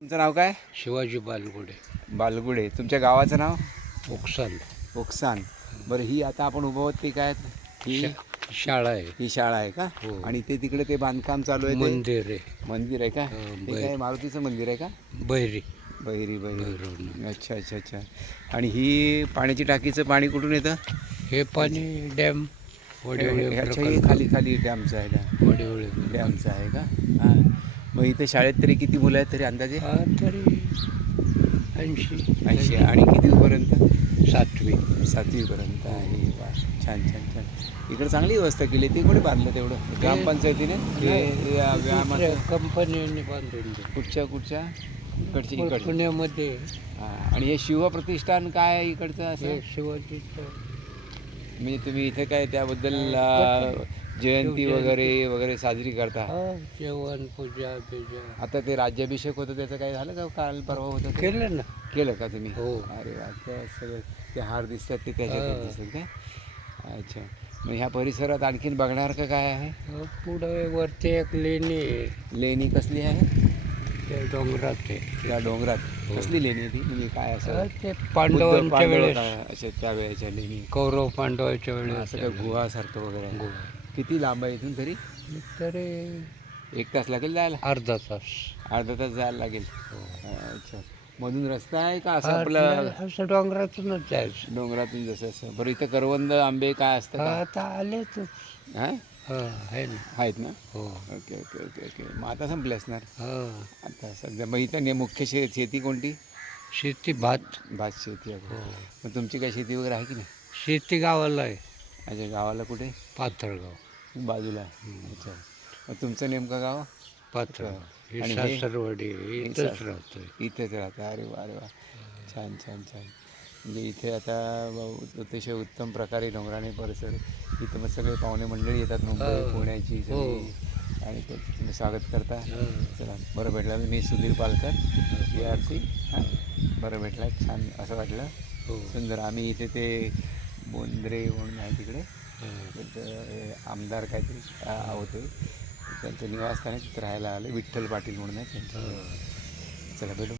तुमचं नाव काय? शिवाजी बालगुडे. बालगुडे. तुमच्या गावाचं नाव? ओक्सान. ओक्सान. बरं ही आता आपण उभं आहोत ती काय? ही शाळा आहे. ही शाळा आहे का? हो. आणि ते तिकडे ते बांधकाम चालू आहे ते? मंदिर आहे. मंदिर आहे का? हो, ते बै- काय मारुतीचं मंदिर आहे का? बहिरी. बहिरी बहिरी. अच्छा अच्छा अच्छा. आणि ही पाण्याची टाकीचं पाणी कुठून येतं? हे पाणी डॅम वडिवळे हे प्रकल्प. खाली खाली डॅमचं आहे का वडिवळे डॅमचं आहे का? हां. मग इथे शाळेत तरी किती मुलं आहेत तरी अंदाजे? तरी ऐंशी. ऐंशी. आणि कितीपर्यंत सातवी. सातवीपर्यंत आहे वा छान छान छान. इकडे चांगली व्यवस्था केली. ती कोणी बांधलं तेवढं? ग्रामपंचायतीने? या व्यायामाचं कंपनीने बांधून. कुठच्या कुठच्या? इकडच्या इकडच्या पुण्यामध्ये. आणि हे शिवप्रतिष्ठान काय इकडचं असं? शिवाजीचं. म्हणजे तुम्ही इथे काय त्याबद्दल जयंती. वगैरे वगैरे साजरी करता. हा जेवण पूजा बिजा. आता ते राज्याभिषेक होतं त्याचं काय झालं का? काल परवा होतं ते? केलं ना. केलं का तुम्ही? हो. अरे वा त्या सगळं ते हार दिसतात ते त्याच्यात हा. दिसतात काय अच्छा. मग ह्या परिसरात आणखीन बघण्यासारखं काय आहे? पुढे वरती एक लेणी आहे. लेणी कसली आहे? त्या डोंगरात आहे. त्या डोंगरात. हो. कसली लेणी आहे ती? म्हणजे काय असं? ते बुद्ध पांडवांच्या पांडव वेळेस. का- अशा त्या वेळेच्या लेणी? कौरव पांडवाच्या असं वेळेस काय गुहासारखं वगैरे आहे. किती लांब आहे इथून तरी? तरी एक तास लागेल जायला? अर्धा तास. अर्धा तास जायला लागेल. हो. अच्छा. मधून रस्ता आहे का असं आपलं? असं डोंगरातूनच जायचं डोंगरातून जसं असं. बरं इथं करवंद आंबे काय असतं का? आता आलेच हा? हा आहे ना. आहेत ना? हो. Okay okay okay okay. मग आता संपले असणार? हा. आता सध्या मग इथं ने- मुख्य शे शेती कोणती? शेती भात. भात शेती. आहे हो. मग तुमची काही शेती वगैरे आहे की नाही? शेती गावाला आहे. अच्छा गावाला कुठे? पाथरगाव बाजूला. अच्छा. मग तुमचं नेमकं गाव? पाथरगाव आणि हे- सासरवाडी आहे, इथंच राहतोय. इथेच राहतं अरे वा अरे वा. छान छान छान. म्हणजे इथे आता ब- अतिशय उत्तम प्रकारे डोंगराने परिसर इथं मग सगळे पाहुणे मंडळी येतात मुंबई हो. पुण्याची हो. सगळी. आणि त्यांचं तुम्ही स्वागत करता. हा. चला बरं भेटलं. मी Sudhir Palkar B R C हां. बरं भेटलं. छान असं वाटलं. हो. सुंदर. आम्ही इथे ते बोंद्रे म्हणून आहे तिकडे. आमदार काहीतरी होते. त्यांचं निवासस्थान आहे तिथं राहायला आलं. विठ्ठल पाटील म्हणून आहे त्यांचं. चला भेटू.